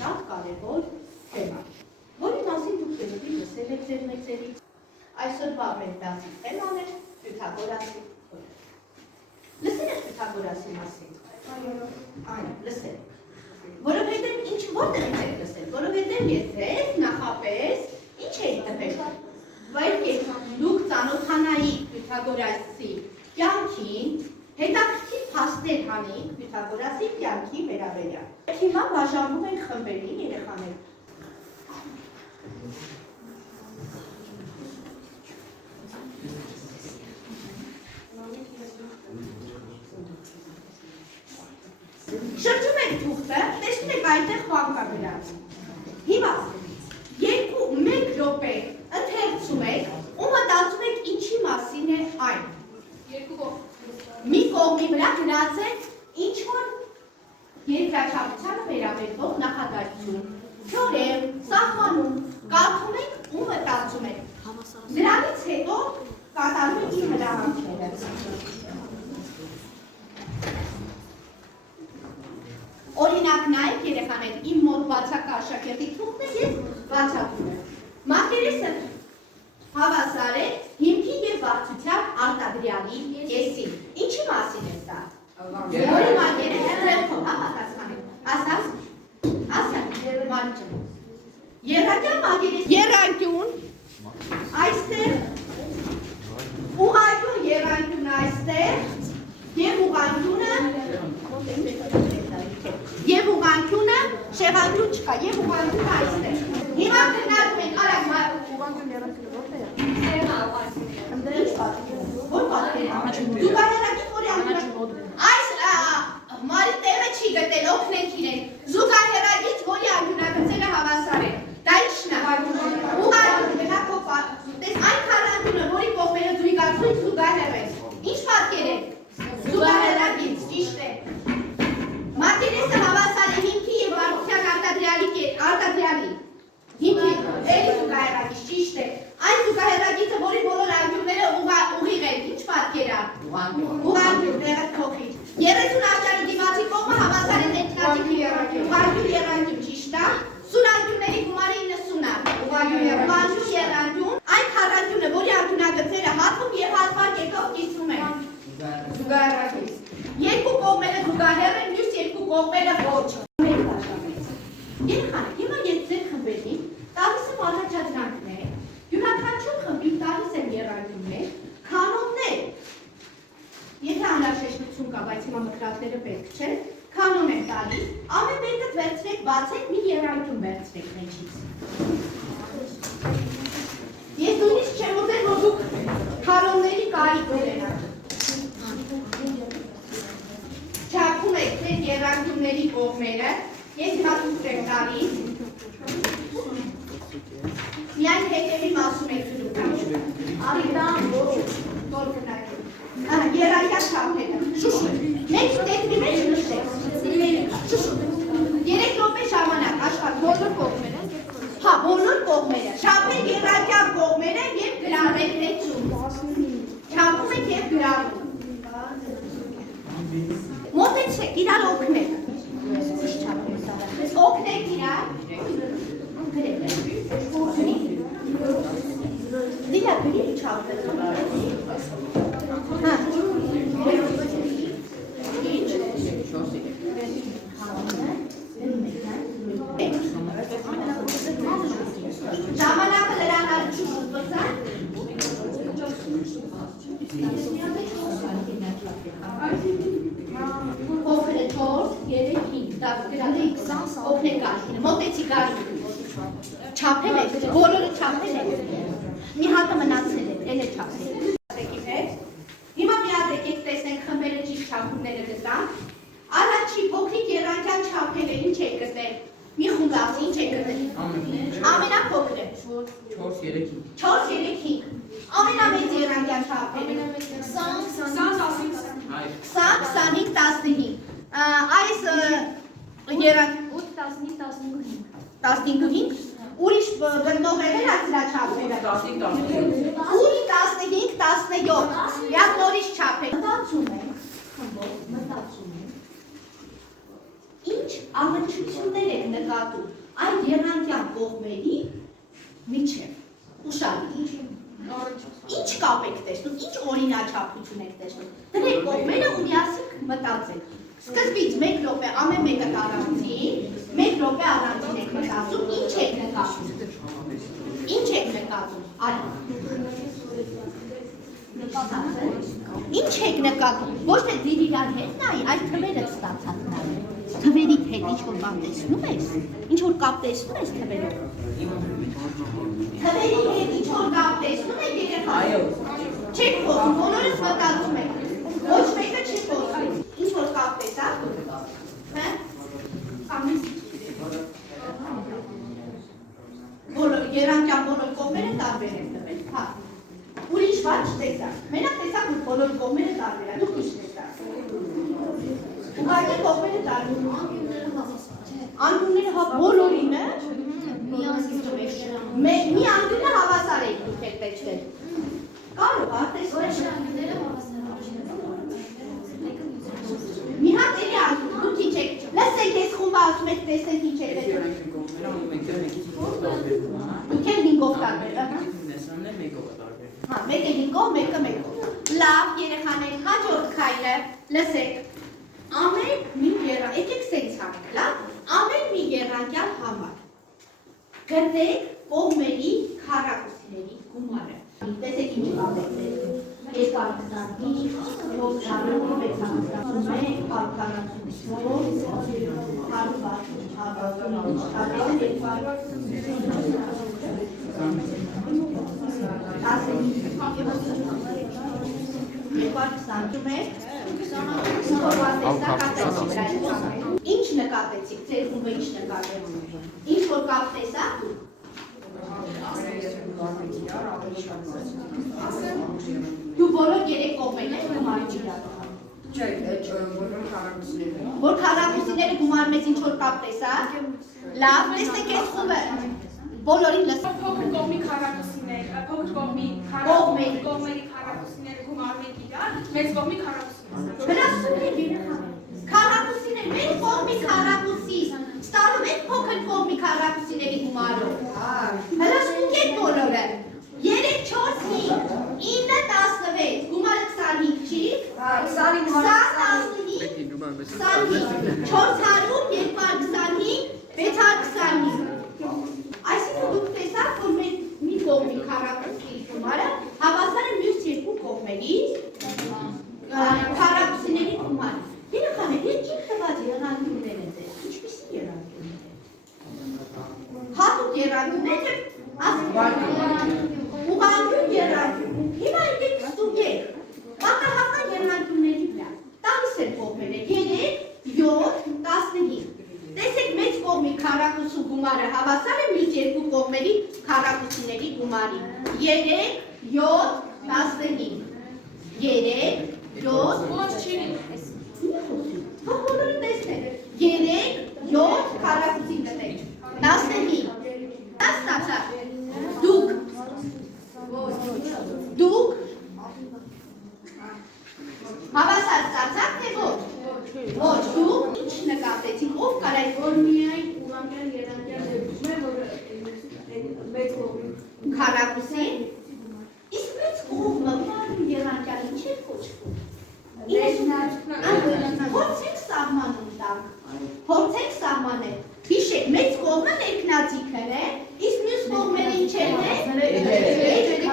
շատ կարևոր թեմա, որի մասին դուք երևի լսել եք ձեր մեծերից։ Այսօրվա մեր դասի թեման է Պյութագորասի օրը։ Լսել եք Պյութագորասի մասին։ Այո, լսել եք։ Որովհետև որտեղից եք լսել, որովհետև եթե նախապես ինչ եք տվել, բայց դուք ծանոթանայիք Պյութագորասի կյանքին, հետաքրքիր փաստեր հանեիք Պյութագորասի կյանքի վերաբերյալ։ Հիմա բաժանվում ենք խմբերի երեխաներ։ Շրջում եք թուղթը, տեսնում եք այնտեղ բան կա գրած։ Հիմա մեկ րոպե ընթերցում եք ու մտածում եք ինչի մասին է այն։ Մի կողմի վրա գրած է ինչ-որ երկրաչափությանը վերաբերող նախադասություն, թեորեմ, սահմանում, կարդում եք ու մտածում եք։ Դրանից հետո կատարում եք իր հրահանգները։ Օրինակ նայեք երեխաներ, իմ մոտ բացակա աշակերտի թուղթն է և բացակում եմ։ Մակերեսը հավասար է հիմքի և վարդության արտադրյալի կեսին։ Ինչի մասին է սա։ Որի մակերեսը ձեռքով, պատասխանեք։ Ասա, մարջը։ Եռանկյուն մակերես, եռանկյուն, այստեղ, ուղղանկյուն եռանկյուն այստեղ, և ուղղանկյունը շեղանկյուն չկա, և ուղղանկյունը այստեղ։ Հիմա քննարկում ենք, արագ ուղղանկյուն եռանկյունը որտեղ է։ Որ պատկեր է։ Դու կարողանաք որ անկյունը։ Այս մարի տեղը չի գտել, օգնենք իրեն։ Զուգահեռագիծ, որի անկյունագծերը հավասար են։ Դա ի՞նչն է։ Ուղղանկյունը, տես այն քառանկյունը, որի կողմերը զույգակցույց զուգահեռ են։ Ինչ պատկեր է։ Զուգահեռագիծ, ճիշտ է։ Մակերեսը հավասար է հիմքի և վարդության արտադրյալի։ Հիմքի, էլի զուգահեռագիծ, ճիշտ է։ Այն զուգահեռագիծը, որի բոլոր անկյունները ուղիղ են, ինչ պատկեր է։ Ուղղանկյուն, տեղը փոխիր։ 30 աշճարի դիմացի կողմը հավասար է ներքնաձիգի եռանկյուն, ուղղանկյուն եռանկյուն, ճիշտ է։ Սուրանկյունների գումարը 90 է։ Ուղղանկյուն եռանկյուն, այն քառանկյունը, որի անկյունագծերը հատվում և հատված կետով կիսվում են։ Զուգահեռագիծ։ Երկու կողմերը զուգահեռ են, մյուս երկու կողմերը ոչ։ Երեխաներ, հիմա ես ձեր խմբերին տալիս եմ առաջադրանքներ, յուրաքանչյուր խմբին տալիս եմ եռանկյուններ, կանոններ։ Եթե անհրաժեշտություն կա, բայց հիմա մկրատները պետք չէ, կանոն եմ տալիս, ամեն մեկը վերցրեք, բացեք, մի եռանկյուն վերցրեք մեջից։ Ես նույնիսկ չեմ ուզել, որ դուք կանոնների կարիք ունենաք։ Չափում եք ձեր եռանկյունների կողմերը, ես հիմա ցույց եմ տալիս։ Միայն հետևի մասում եք դուք։ Արիդան որ գնայեք։ Եռանկյան չափերը։ Շուշու։ Մեկ տեքնի մեջ նշեք։ Շուշու։ 3 րոպե ժամանակ աշխատ բոլոր կողմերը։ Հա, բոլոր կողմերը։ Չափեք եռանկյան կողմերը եւ գրավեք հետում։ Չափում եք եւ գրավում։ Մոտեցեք, իրար օգնեք։ Օգնեք իրար։ Դիլա գրի չափել։ Հա։ Ժամանակը լրահար չուշուտվացան։ Օգնը 4, 3, 5, 10 գրադի 20, օգնեք աշինը, մոտեցի գարի։ Չափել եք, բոլորը չափել եք։ Մի հատը մնացել եք, էլ է չափել։ Հիմա միացեք եք տեսնենք խմբերը ճիշտ չափումները գտան։ Առաջի փոքրիկ եռանկյան չափերը ինչ եք գտել։ Մի խումբ ասի ինչ եք գտել։ Ամենափոքրը 4, 3, 5։ Ամենամեծ եռանկյան չափերը 20, 15։ Այս եռանկյան 15։ Ուրիշ գտնողներ ասրաչափները 15, 17, яг նորից չափել։ Մտածում ենք, ինչ ամենություններ եք նկատում այդ եռանկյան կողմերի միջև ուշադրի ինչ կապ եք տեսնում, ինչ օրինաչափություն եք տեսնում դրեք կողմերը ու միասին մտածեք սկզբից 1 րոպե ամեն մեկը տարածին 1 րոպե առանցին եք մտածում ինչ եք նկատում արի ինչ եք նկատում ոչ թե դիր իրար հետ նայի այդ թվերը ստացած նայի թվերիդ հետ ինչ-որ բան տեսնում ես ինչ-որ կապ տեսնում ես թվերով թվերի հետ ինչ-որ կապ տեսնում եք երեխաներ չեք խոսում բոլորս մտածում եք ոչ մեկը չի խոսում ինչ-որ կապ տեսա երանկյան բոլոր կողմերը տարբեր են տվել հա ուրիշ բան չտեսակ մենակ տեսակ որ բոլոր կողմերը տարբեր են դուք ինչ տեսակ ուղղակի կողմերը տարբեր անկյունները հա բոլորինը մի անկյունը հավասար եք դուք եք պետքել կարող արտեսնել մի հատ էլի անկյուն դուք ինչ եք լսեք ես խումբը ասում եք տեսեք ինչ եք դուք եք հինգով տարբեր հա մեկը հինգով մեկը մեկով լավ երեխաներ հաջորդ քայլը լսեք ամեն մի եկեք սենց հանենք լավ ամեն մի եռանկյան համար գրտեք կողմերի քառակուսիների գումարը տեսեք ինչ կապ եք տեսնում 225 Ինչ նկատեցիք, ձեր խումբը ինչ նկատեցիք, ինչ որ կապ տեսաք դու բոլոր երեք կողմերն եք գումարում իրար որ քառակուսիները գումարում ես ինչ որ կապ տեսաք լավ, տեսեք ես խումբը բոլորին լսեք փոքր կողմի քառակուսիներ, փոքր կողմի կողմերի քառակուսիները գումարում եք իրար, մեծ կողմի քառակուսիներ, մեծ կողմի քառակուսի ստանում եք փոքր կողմի քառակուսիների գումարով հələ ստուք եք բոլորը 3, 4, 5, 9, 16 գումարը 25 չի 20, 25 400, 225 625 Այսինքն դուք տեսաք, որ մի կողմի քառակուսի գումարը հավասար է մյուս երկու կողմերի քառակուսիների գումարը։ Երեխաներ, ինչ տված եռանկյուններ են ձեր, ինչպիսի եռանկյուններ են։ Հատուկ եռանկյուններ են, ուղղանկյուն եռանկյուն։ Հիմա եկեք ստուգեք, պատահական եռանկյունների վրա։ Տալիս են կողմերը 3, 7, 15 Տեսեք մեծ կողմի քառակուսու գումարը հավասար է մյուս երկու կողմերի քառակուսիների գումարին 3, 7, 15 3, 7 բոլորը տեսնեք 3, 7 քառակուսի գտեք 15 ստացա դուք հավասար ստացաք թե ոչ Ոչ, դուք ինչ նկատեցիք, ով կարա որ միայն ուղղանկյուն երանգյան դեպքում է, որ մեծ կողմի քառակուսին, իսկ մեծ կողմը երանգյան ինչ է կոչվում։ Փորձեք սահմանում տանք, փորձեք սահմանել, հիշեք, մեծ կողմը ներքնաձիգն է, իսկ մյուս կողմերը ինչերն է,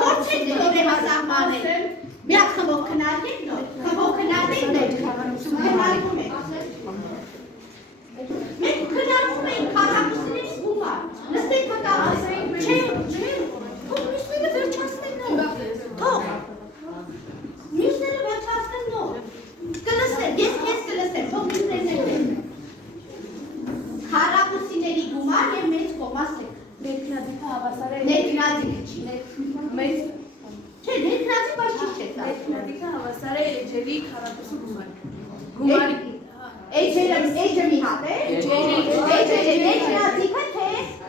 փորձեք թեորեմա սահմանել, միակ խմով քննարկեք նոր, խմով քննարկեք նոր, քննարկում եք, մենք քննարկում ենք քառակուսիների գումար, նստեք մտածեք, չէ, թող մյուսները վերջացնեն նոր, թող, մյուսները վերջացնեն նոր, կլսեմ, ես քեզ կլսեմ, թող մյուսներն եք, քառակուսիների գումար և մեծ կողմ ասեք, ներքնաձիգը հավասար է, ներքնաձիգը չի, մեծ Չէ, ներքնաձիգ բայց չի չես ասում։ Ներքնաձիգը հավասար է էջերի քառակուսու գումարի։ Էջը մի հատ է։ Էջերը ներքնաձիգը թե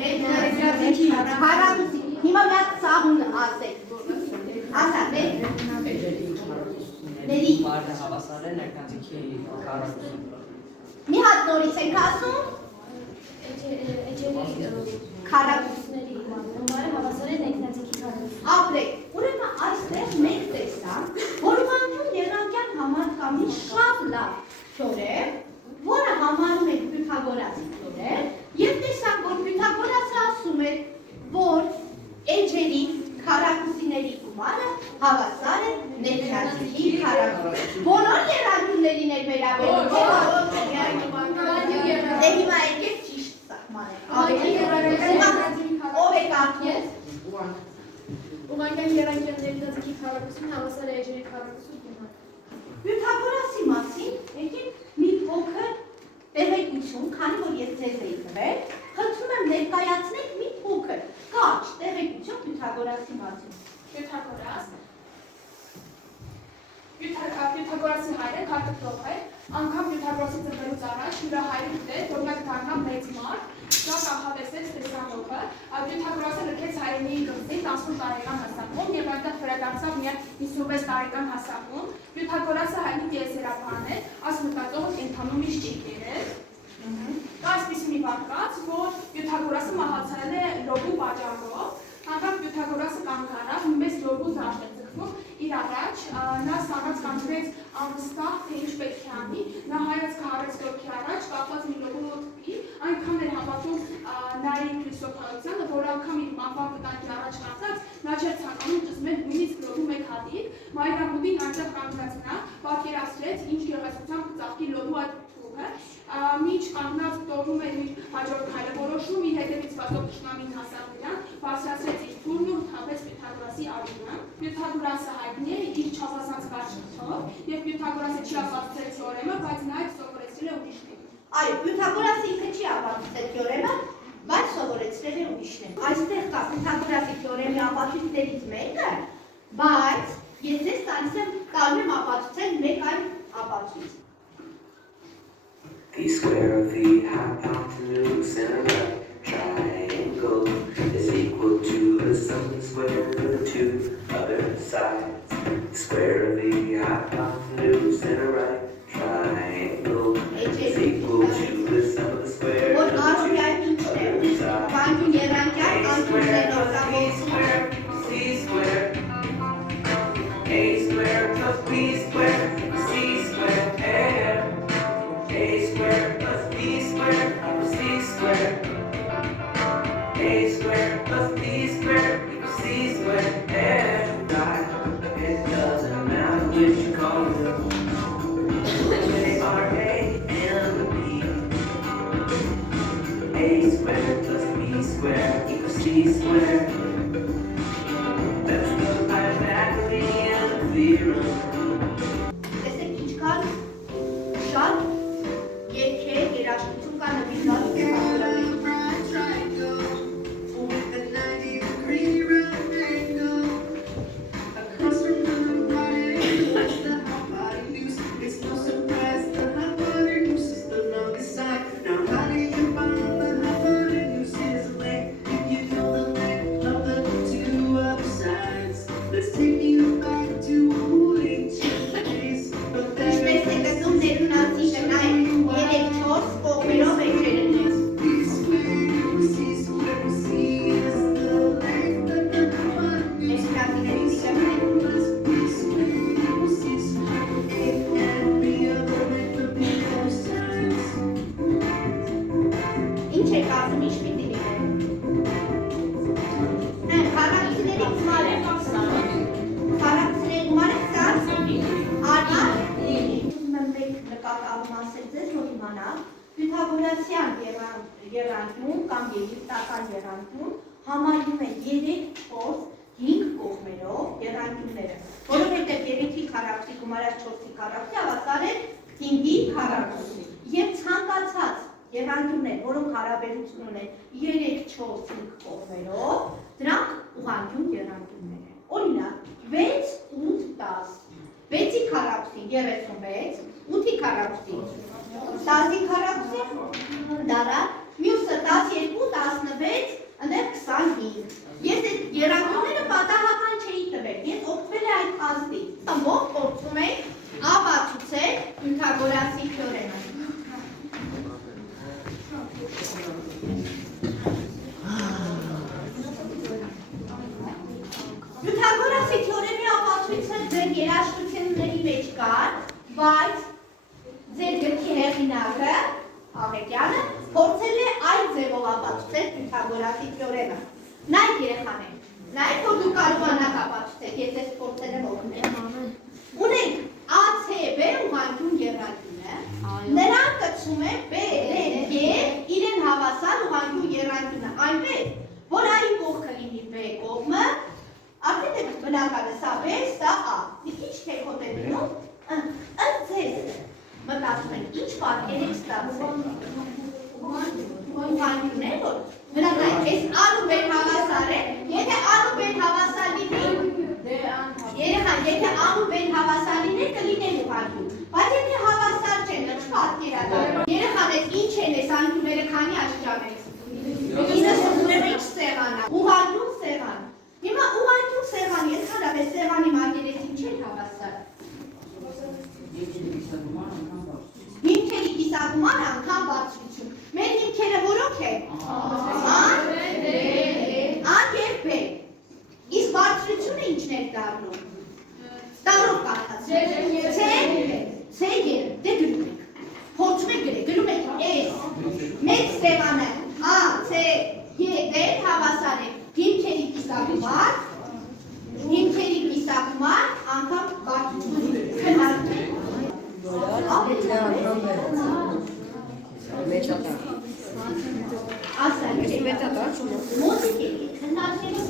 ներքնաձիգի քառակուսի։ Հիմա մի հատ սահուն ասեք։ Ասա, էջերի քառակուսի։ Ների։ Բարը հավասար է ներքնաձիգի քառակուսի։ Մի հատ նորից ենք ասում։ Էջերի Քառակուսիների համարը հավասար է ներքնաձիգի քառակուսին։ ապրեք, ուրեմն այստեղ մենք տեսանք, որ ուղղանկյուն եռանկյան համարակամի շատ լավ թեորեմ, որը համարում ենք Պյութագորասի թեորեմ, եւ տեսանք, որ Պյութագորասը ասում է, որ էջերի քառակուսիների գումարը հավասար է ներքնաձիգի քառակուսին։ Բոլոր եռանկյուններին էր վերաբերում։ Դե հիմա եկեք ճիշտ սահմանենք։ Ով է կարդում։ Ուղղանկյան եռանկյան ներքնաձիգի քառակուսին հավասար է էջերի քառակուսու գումարը։ Պյութագորասի մասին եկեք մի փոքր տեղեկություն, քանի որ ես ձեզ էի տվել, խնդրում եմ ներկայացնեք մի փոքր կարճ տեղեկություն Պյութագորասի մասին։ Պյութագորասի հայրը քարտեզող է, անգամ Պյութագորասի ծնվելուց առաջ նրա հայրը գիտեր, որ նա կդառնա մեծ մարդ, նա կանխատեսեց տեսանողը, Պյութագորասը լքեց հայրենի կղզին 18 տարեկան հասակում եւ այնտեղ վերադարձավ միայն 56 տարեկան հասակում։ Պյութագորասը հայտնի տիեզերաբան է, ասմտածողը կենդանու միշտ չի կերել։ Կա այսպիսի մի պատկաց, որ Պյութագորասը մահացել է լոբու պատճառով, անգամ Պյութագորասը կանգ առավ, մեծ լոբու զարդ է ձգվում իր առաջ, նա սառած կանչվեց անվստահ, թե ինչ պետք է անի, նա հայաց քարեց լոբի առաջ, կապված մի լոբու մոտքի, այնքան էր հավատում նայի քրիստոփայությանը, որ անգամ իր մահվան վտանգի առաջ կանգնած, նա չէր ցանկանում ճզմել նույնիսկ լոբու մեկ հատիկ, մայրամուտին այնտեղ կանգնած նա պատկերացրեց, ինչ գեղեցկությամբ կծաղկի լոբու այդ թուղը, մինչ կանգնած տորում էր իր հաջորդ քայլը որոշում իր հետևից վազող թշնամին հասավ նրան, բարձրացրեց իր թուրն ու թափեց Պյութագորասի արյունը։ Պյութագորասը հայտնի է իր չափազանց կարճ թով, եւ Պյութագորասը չի ապացուցել թեորեմը, բայց նա այդ սովորեցրել է ուրիշներին։ Այո, Պյութագորասը ինքը չի ապացուցել թեորեմը, բայց սովորեցրել է ուրիշներին։ Այստեղ կա Պյութագորասի թեորեմի ապացույցներից մեկը, բայց ես ձեզ տալիս եմ ապացուցել մեկ այլ ապացույց։ The square of the hypotenuse in a right triangle is equal to the sum square of the two other sides. The square of the hypotenuse in a right triangle is equal to the sum of the square of the two other sides. A square plus B square, C square, A square plus B square, C square. A square plus B square equals C square. It doesn't matter which you call them. They are A and B. A square plus B square equals C square. That's the Pythagorean theorem. Տեսեք ինչքան շատ երկեր երաշխություն կա նվիրված Պյութագորասի։ Ինչպես է գտնում ներքնաձիգը նայեք 3-4 կողմերով էջերը ունես։ Ներքնաձիգների Ինչ է կազմում, ինչ պիտի լինել։ Քառակուսիների գումարը քառակուսիների գումարը 20 արյար լինի։ Ուզում եմ մեկ նկատառում ասել ձեզ, որ իմանաք, Պյութագորասյան եռանկյուն կամ եգիպտական եռանկյուն համարվում է 3-4 5 կողմերով եռանկյունները, որովհետև 3-ի քառակուսի գումարած 4-ի քառակուսի հավասար է 5-ի քառակուսի։ Եվ ցանկացած եռանկյուններ, որոնք հարաբերություն ունեն 3-4-5 կողմերով, դրանք ուղղանկյուն եռանկյուններ են։ Օրինակ 6-8-10, 6-ի քառակուսին 36, 8-ի քառակուսին 10-ի քառակուսին դարա, մյուսը 12-16, այնտեղ 25։ Ես այդ եռանկյունները պատահական չէի տվել, ես օգտվել եմ այդ ազդից։ Մոտ փորձում ենք ապացուցել Պյութագորասի թեորեմը։ Պիթագորասի թեորեմը։ Նայեք երեխաներ, նայեք որ դուք կարողանաք ապացուցեք, եթե փորձել եմ օգնել։ Ունենք AC-B ուղղանկյուն եռանկյունը, նրան կցում է B-ն եւ իրեն հավասար ուղղանկյուն եռանկյունը, այնպես որ A-ի կողքը լինի B կողմը, արդեն բնականը սա B, սա A։ Ինչ թեքոտ է լինում, ըստ ձեզ մտածում ենք, ինչ պատկեր եք ստացել։ Ուղղանկյուն է որ նրան այս A-ն ու B-ն հավասար է, եթե A-ն ու B-ն հավասար լինի, երեխան, եթե A-ն ու B-ն հավասար լինի, կլինեն ուղղանկյուն, բայց եթե հավասար չեն, ինչ պատկեր է դա։ Երեխան, ինչ են այս անկյունները քանի աշճան են։ 90 ինչ սեղան է, ուղղանկյուն սեղան։ Հիմա ուղղանկյուն սեղանի, ընդհանրապես սեղանի մակերեսին չեն հավասար։ Հիմքերի կիսագումարը անգամ բարձրություն։ Մեր հիմքերը որոնք են։ A և B։ Իսկ բարձրությունը ինչն է դառնում։ Տարով կարդացնենք։ C և դե գրում ենք։ Փորձում եք գրել, գրում եք S։ Մեծ սեղանը A, C, G, D հավասար է հիմքերի կիսագումար անգամ բարձրություն քննարկում ենք։ Մոդիկելի քննարկելու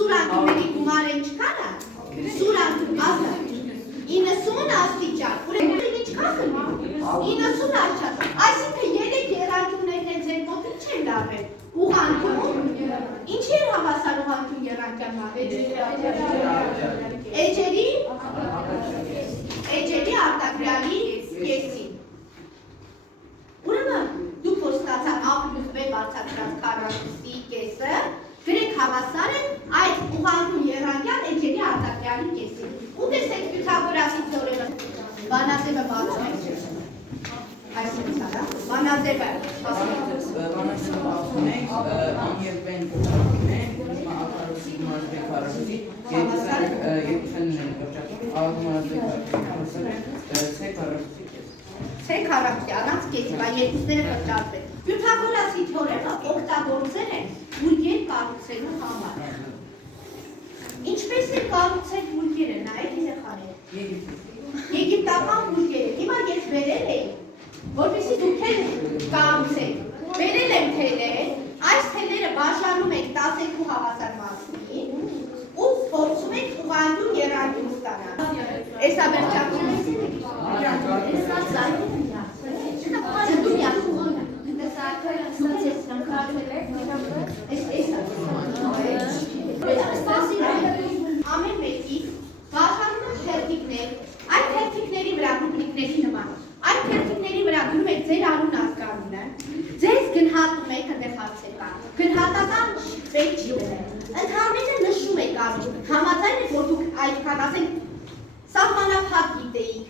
Սուրանկյունների գումարեն չկան է, սուրանկյուն ասա, 90 աստիճան, ուրեմն ինչքան կլինի, 90 աստիճան, այսինքն երեք եռանկյուններն են ձեր մոտ ինչ են դառել, ուղղանկյուն, ինչի էր հավասար ուղղանկյուն եռանկյան էջերի արտագրյալի կեսին։ Ուրեմն դուք որ ստացան A + B բարձրացած քառակուսի կեսը, գրեք հավասար է այդ ուղղանկյուն եռանկյան էջերի արտադրյալի կեսին։ Ու տեսեք Պիթագորասի թեորեմը, բանաձևը բացում եք։ Այսինքն հա, բանաձևը բացում ենք, A և B-ն կրճատում հիմա A քառակուսի գումարած B քառակուսի, երկուսն են կրճատում, A գումարած B քառակուսի, C քառակուսի կես։ C քառակուսի առանց կեսի, բայց երկուսները կրճատվեն։ Պիթագորասի թեորեմը օգտագործել են բուրգեր կառուցելու համար։ Ինչպես է կառուցել բուրգերը, նայեք երեխաներ։ Եգիպտական բուրգերը, հիմա ես բերել եմ, որպեսզի դուք էլ կառուցեք։ Բերել եմ թելեր, այս թելերը բաժանում եք 12 հավասար մասնի ու փորձում եք ուղղանկյուն եռանկյուն ստանալ։ Էսա վերջակում ամեն մեկի բաժանում են թերթիկներ, այդ թերթիկների վրա ռուբրիկների նման, այդ թերթիկների վրա գրում եք ձեր անուն ազգանունը, ձեզ գնահատում եք այնտեղ հարցեր կան, գնահատական պետք չի դրել, ընդհանրապես նշում եք անուն, համաձայն եք որ դուք այդքան ասենք սահմանափակ գիտեիք,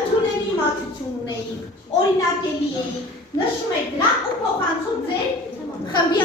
ընդունելի իմացություն ունեիք, օրինակելի էիք, նշում եք դրան ու փոխանցում ձեր խմբի